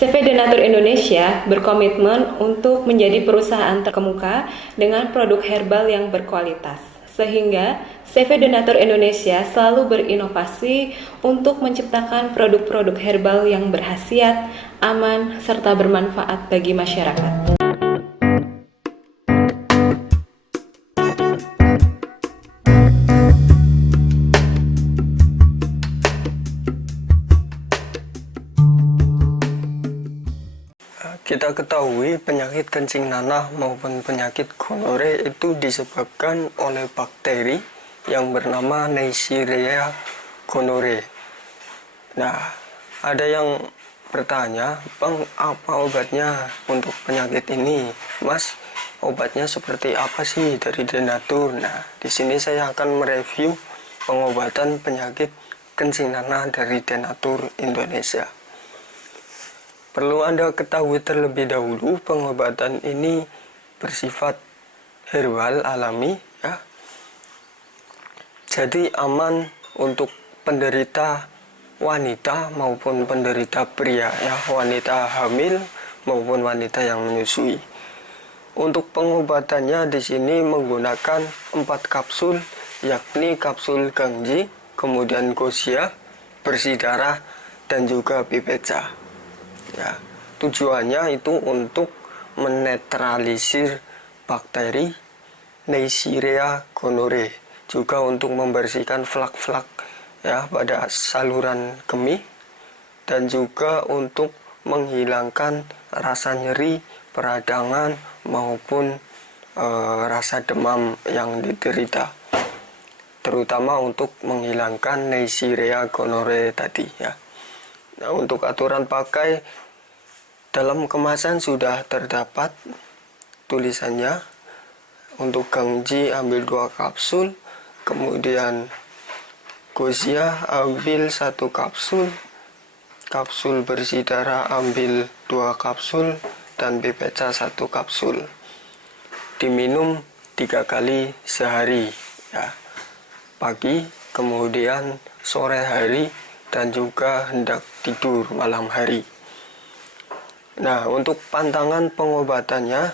CV Denatur Indonesia berkomitmen untuk menjadi perusahaan terkemuka dengan produk herbal yang berkualitas, sehingga CV Denatur Indonesia selalu berinovasi untuk menciptakan produk-produk herbal yang berkhasiat, aman, serta bermanfaat bagi masyarakat. Kita ketahui penyakit kencing nanah maupun penyakit gonore itu disebabkan oleh bakteri yang bernama Neisseria gonorrhoeae. Nah, ada yang bertanya, "Bang, apa obatnya untuk penyakit ini?" "Mas, obatnya seperti apa sih dari Denatur?" Nah, di sini saya akan mereview pengobatan penyakit kencing nanah dari Denatur Indonesia. Perlu Anda ketahui terlebih dahulu, pengobatan ini bersifat herbal alami ya. Jadi aman untuk penderita wanita maupun penderita pria ya, wanita hamil maupun wanita yang menyusui. Untuk pengobatannya di sini menggunakan 4 kapsul, yakni kapsul Gangji, kemudian Gosia, bersih darah, dan juga Pipeca. Ya, tujuannya itu untuk menetralisir bakteri Neisseria gonorrhoeae, juga untuk membersihkan flak-flak ya pada saluran kemih, dan juga untuk menghilangkan rasa nyeri, peradangan maupun rasa demam yang diderita, terutama untuk menghilangkan Neisseria gonorrhoeae tadi ya. Nah, untuk aturan pakai, dalam kemasan sudah terdapat tulisannya. Untuk Gangji ambil 2 kapsul, kemudian Gosia ambil 1 kapsul, kapsul bersih darah ambil 2 kapsul, dan Pipeca 1 kapsul. Diminum 3 kali sehari ya. Pagi, kemudian sore hari, dan juga hendak tidur malam hari. Nah, untuk pantangan pengobatannya,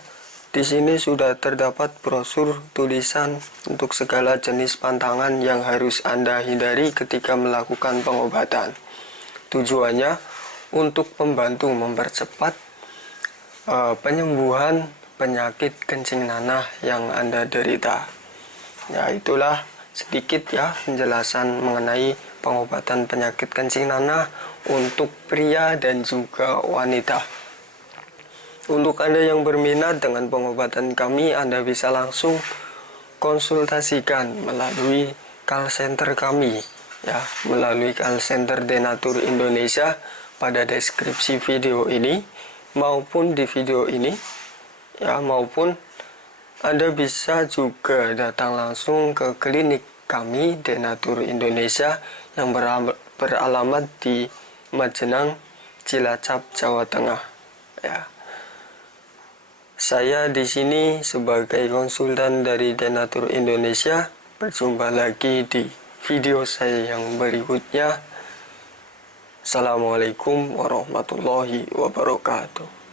di sini sudah terdapat brosur tulisan untuk segala jenis pantangan yang harus Anda hindari ketika melakukan pengobatan. Tujuannya untuk membantu mempercepat penyembuhan penyakit kencing nanah yang Anda derita. Ya, itulah sedikit ya penjelasan mengenai pengobatan penyakit kencing nanah untuk pria dan juga wanita. Untuk Anda yang berminat dengan pengobatan kami, Anda bisa langsung konsultasikan melalui call center kami ya, melalui call center Denatur Indonesia pada deskripsi video ini maupun di video ini ya, maupun Anda bisa juga datang langsung ke klinik kami Denatur Indonesia yang beralamat di Majenang, Cilacap, Jawa Tengah ya. Saya di sini sebagai konsultan dari Denatur Indonesia. Berjumpa lagi di video saya yang berikutnya. Assalamualaikum warahmatullahi wabarakatuh.